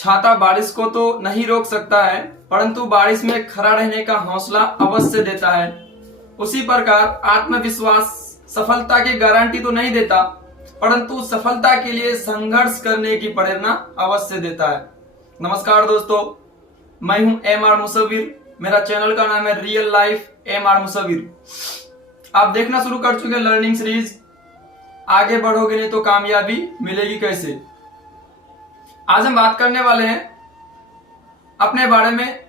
छाता बारिश को तो नहीं रोक सकता है, परंतु बारिश में खड़ा रहने का हौसला अवश्य देता है। उसी प्रकार आत्मविश्वास सफलता की गारंटी तो नहीं देता, परंतु सफलता के लिए संघर्ष करने की प्रेरणा अवश्य देता है। नमस्कार दोस्तों, मैं हूं एम.आर. मुसव्विर। मेरा चैनल का नाम है रियल लाइफ एम.आर. मुसव्विर। आप देखना शुरू कर चुके लर्निंग सीरीज आगे बढ़ोगे नहीं तो कामयाबी मिलेगी कैसे। आज हम बात करने वाले हैं अपने बारे में।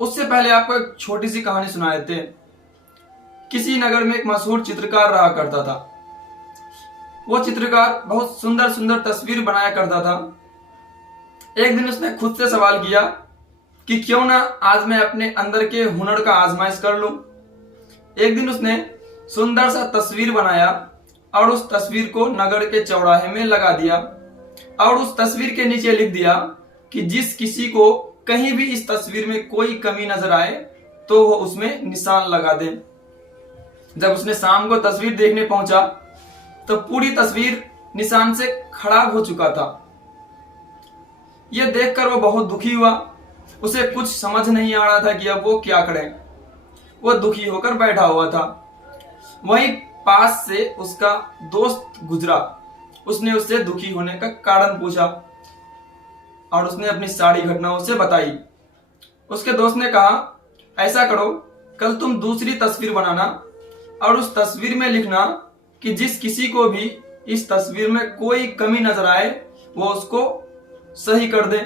उससे पहले आपको एक छोटी सी कहानी सुना देते हैं। किसी नगर में एक मशहूर चित्रकार रहा करता था। वो चित्रकार बहुत सुंदर सुंदर तस्वीर बनाया करता था। एक दिन उसने खुद से सवाल किया कि क्यों ना आज मैं अपने अंदर के हुनर का आजमाइश कर लूं। एक दिन उसने सुंदर सा तस्वीर बनाया और उस तस्वीर को नगर के चौराहे में लगा दिया और उस तस्वीर के नीचे लिख दिया कि जिस किसी को कहीं भी इस तस्वीर में कोई कमी नजर आए तो वो उसमें निशान लगा दे। जब उसने शाम को तस्वीर देखने पहुंचा तो पूरी तस्वीर निशान से खराब हो चुका था। यह देखकर वो बहुत दुखी हुआ। उसे कुछ समझ नहीं आ रहा था कि अब वो क्या करे। वो दुखी होकर बैठा हुआ था। वहीं पास से उसका दोस्त गुजरा। उसने उससे दुखी होने का कारण पूछा और उसने अपनी सारी घटना उसे बताई। उसके दोस्त ने कहा, ऐसा करो, कल तुम दूसरी तस्वीर बनाना और उस तस्वीर में लिखना कि जिस किसी को भी इस तस्वीर में कोई कमी नजर आए वो उसको सही कर दे।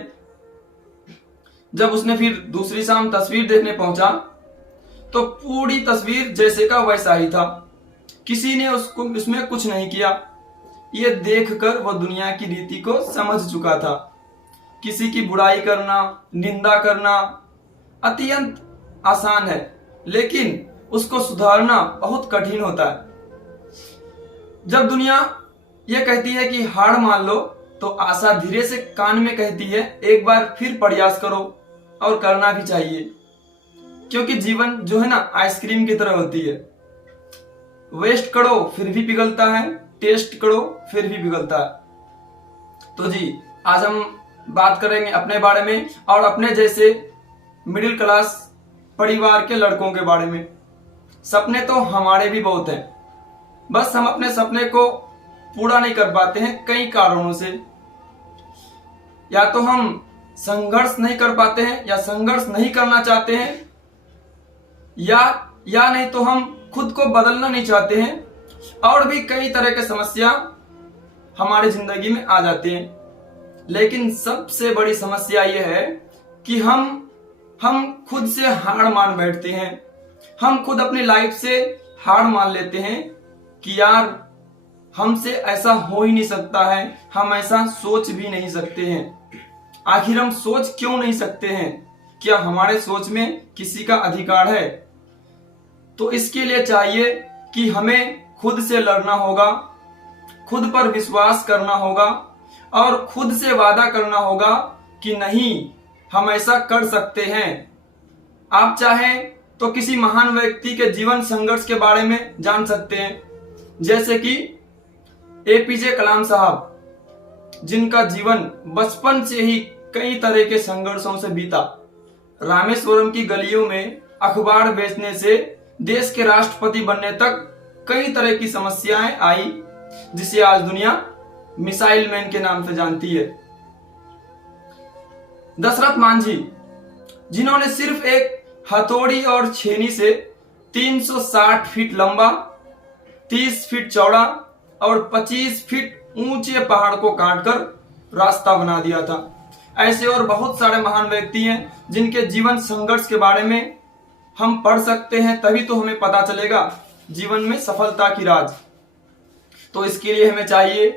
जब उसने फिर दूसरी शाम तस्वीर देखने पहुंचा तो पूरी तस्वीर जैसे का वैसा ही था। किसी ने उसको उसमें कुछ नहीं किया। यह देखकर वह दुनिया की रीति को समझ चुका था। किसी की बुराई करना, निंदा करना अत्यंत आसान है, लेकिन उसको सुधारना बहुत कठिन होता है। जब दुनिया यह कहती है कि हार मान लो तो आशा धीरे से कान में कहती है, एक बार फिर प्रयास करो। और करना भी चाहिए, क्योंकि जीवन जो है ना आइसक्रीम की तरह होती है। वेस्ट करो फिर भी पिघलता है, टेस्ट करो फिर भी पिघलता है। तो जी, आज हम बात करेंगे अपने बारे में और अपने जैसे मिडिल क्लास परिवार के लड़कों के बारे में। सपने तो हमारे भी बहुत हैं, बस हम अपने सपने को पूरा नहीं कर पाते हैं कई कारणों से। या तो हम संघर्ष नहीं कर पाते हैं, या संघर्ष नहीं करना चाहते हैं, या नहीं तो हम खुद को बदलना नहीं चाहते हैं। और भी कई तरह के समस्या हमारी जिंदगी में आ जाती हैं। लेकिन सबसे बड़ी समस्या यह है कि हम खुद से हार मान बैठते हैं। हम खुद अपनी लाइफ से हार मान लेते हैं कि यार हमसे ऐसा हो ही नहीं सकता है, हम ऐसा सोच भी नहीं सकते हैं। आखिर हम सोच क्यों नहीं सकते हैं? क्या हमारे सोच में किसी का अधिकार है? तो इसके लिए चाहिए कि हमें खुद से लड़ना होगा, खुद पर विश्वास करना होगा और खुद से वादा करना होगा कि नहीं, हम ऐसा कर सकते हैं। आप चाहें तो किसी महान व्यक्ति के जीवन संघर्ष के बारे में जान सकते हैं, जैसे कि एपीजे कलाम साहब, जिनका जीवन बचपन से ही कई तरह के संघर्षों से बीता। रामेश्वरम की गलियों में अखबार बेचने से देश के राष्ट्रपति बनने तक कई तरह की समस्याएं आई, जिसे आज दुनिया मिसाइल मैन के नाम से जानती है। दशरथ मांझी, जिन्होंने सिर्फ एक हथौड़ी और छेनी से 360 फीट लंबा, 30 फीट चौड़ा और 25 फीट ऊंचे पहाड़ को काटकर रास्ता बना दिया था। ऐसे और बहुत सारे महान व्यक्ति हैं जिनके जीवन संघर्ष के बारे में हम पढ़ सकते हैं, तभी तो हमें पता चलेगा जीवन में सफलता की राज। तो इसके लिए हमें चाहिए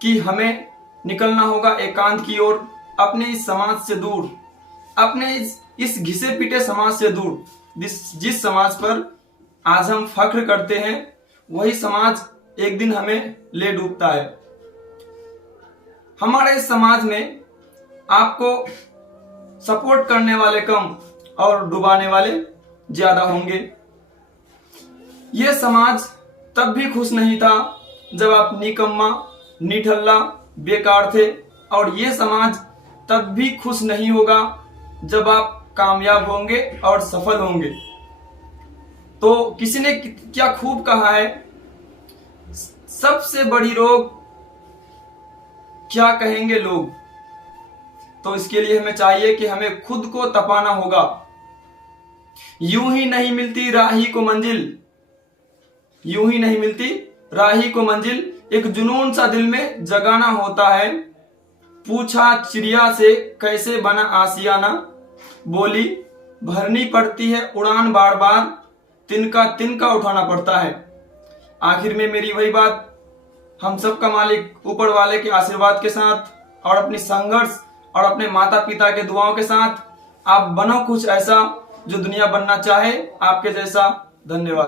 कि हमें निकलना होगा एकांत की ओर, अपने इस समाज से दूर, अपने इस घिसे पीटे समाज से दूर। जिस समाज पर आज हम फख्र करते हैं वही समाज एक दिन हमें ले डूबता है। हमारे इस समाज में आपको सपोर्ट करने वाले कम और डुबाने वाले ज्यादा होंगे। यह समाज तब भी खुश नहीं था जब आप निकम्मा, निठल्ला, बेकार थे, और यह समाज तब भी खुश नहीं होगा जब आप कामयाब होंगे और सफल होंगे। तो किसी ने क्या खूब कहा है, सबसे बड़ी रोग क्या कहेंगे लोग। तो इसके लिए हमें चाहिए कि हमें खुद को तपाना होगा। यूं ही नहीं मिलती राही को मंजिल, यूं ही नहीं मिलती राही को मंजिल, एक जुनून सा दिल में जगाना होता है। पूछा चिड़िया से कैसे बना आसियाना, बोली भरनी पड़ती है उड़ान बार बार, तिनका तिनका उठाना पड़ता है। आखिर में मेरी वही बात, हम सब का मालिक ऊपर वाले के आशीर्वाद के साथ और अपनी संघर्ष और अपने माता पिता के दुआओं के साथ आप बनो कुछ ऐसा जो दुनिया बनना चाहे आपके जैसा। धन्यवाद।